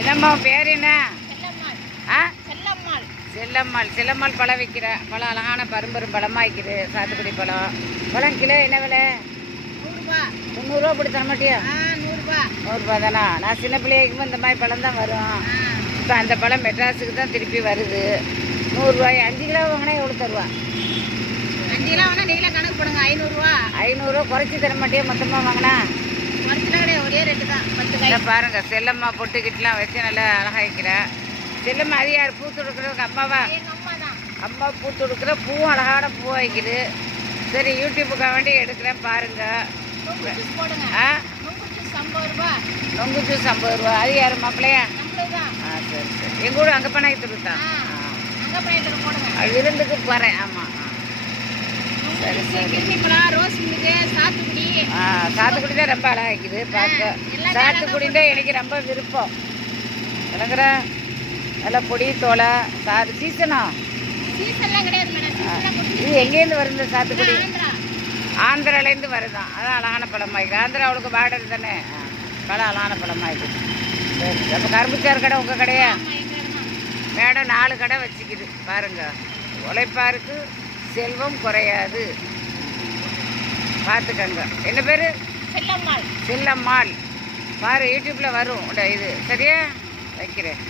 என்னம்மா பேர் என்ன? செல்லம்மாள். ஆ செல்லம்மாள். செல்லம்மாள். செல்லம்மாள் பழம் விற்கிற பழம் அழகான பரும்பெரும் பழமாக விற்கிது. சாத்துக்குடி பழம். பழம் கிலோ என்ன விலை? 100 ரூபா. 300 அப்படி தர மாட்டியா? 100 ரூபா. 100 ரூபா தானா? நான் சின்ன பிள்ளைக்கும் இந்த மாதிரி பழம் தான் வரும். இப்போ அந்த பழம் மெட்ராஸுக்கு தான் திருப்பி வருது. 100 ரூபாய். 5 கிலோ வாங்கினா எவ்வளோ தருவா? 5 கிலோ வாங்கினா நீங்களே கணக்கு போடுங்க. 500 ரூபா. 500 ரூபா குறைச்சி தர மாட்டியா மொத்தமாக வாங்கினா? குறைச்சில கிடையாது, ஒரே ரேட்டு தான். 10 காய். பாருங்க செல்லம்மா பொட்டுக்கிட்டுலாம் வச்சு நல்லா அழகாக வைக்கிறேன். செல்லம்மா அது யார் பூ தொடுக்கிறதுக்கு? அம்மாவா? எங்க அம்மா தான். அம்மா பூ தொடுக்கிற பூவும் அழகான பூவாக வைக்குது. சரி யூடியூப்புக்காக வேண்டி எடுக்கிறேன் பாருங்க. நொங்கு ஜூஸ் போடுங்க. ஆ நொங்கு ஜூஸ் 50 ரூபா. நொங்கு ஜூஸ் 50 ரூபா. அது யார் மாப்பிள்ளையா? நம்மளுக்கு தான். சரி சரி. எங்க கூட அங்கே பண்ணாக்கி தருத்தான். அங்கே போயிட்டு போடுங்க. விருந்துக்கு போகிறேன். ஆமாம். சரி சரி. கிருமிப்பழம், ரோஸ் மிளகு, சாத்துக்குடி. சாத்துக்குடி தான் ரொம்ப அழகாக வைக்குது பார்க்க. சாத்துக்குடி தான் எனக்கு ரொம்ப விருப்பம். எனக்குற நல்லா பொடி தோலை சாறு சீசனா? சீசன்லாம் கிடையாது மேடம். இது எங்கேருந்து வருது இந்த சாத்துக்குடி? ஆந்திரா. ஆந்திராலேருந்து வருதான். அதான் அழகான பழமாக இருக்குது. ஆந்திரா அவளுக்கு பார்டர் தானே. பழம் அழகான பழமாக இருக்குது. சரி. அப்போ கரும்புச்சாறு கடை உங்கள் கடையா? மேடம் 4 கடை வச்சுக்குது பாருங்க. உழைப்பாருக்கு செல்வம் குறையாது. பார்த்துக்கங்க. என்ன பேர்? செல்லம்மாள். செல்லம்மாள். பாரு யூடியூப்பில் வரும் இது. சரியா? வைக்கிறேன்.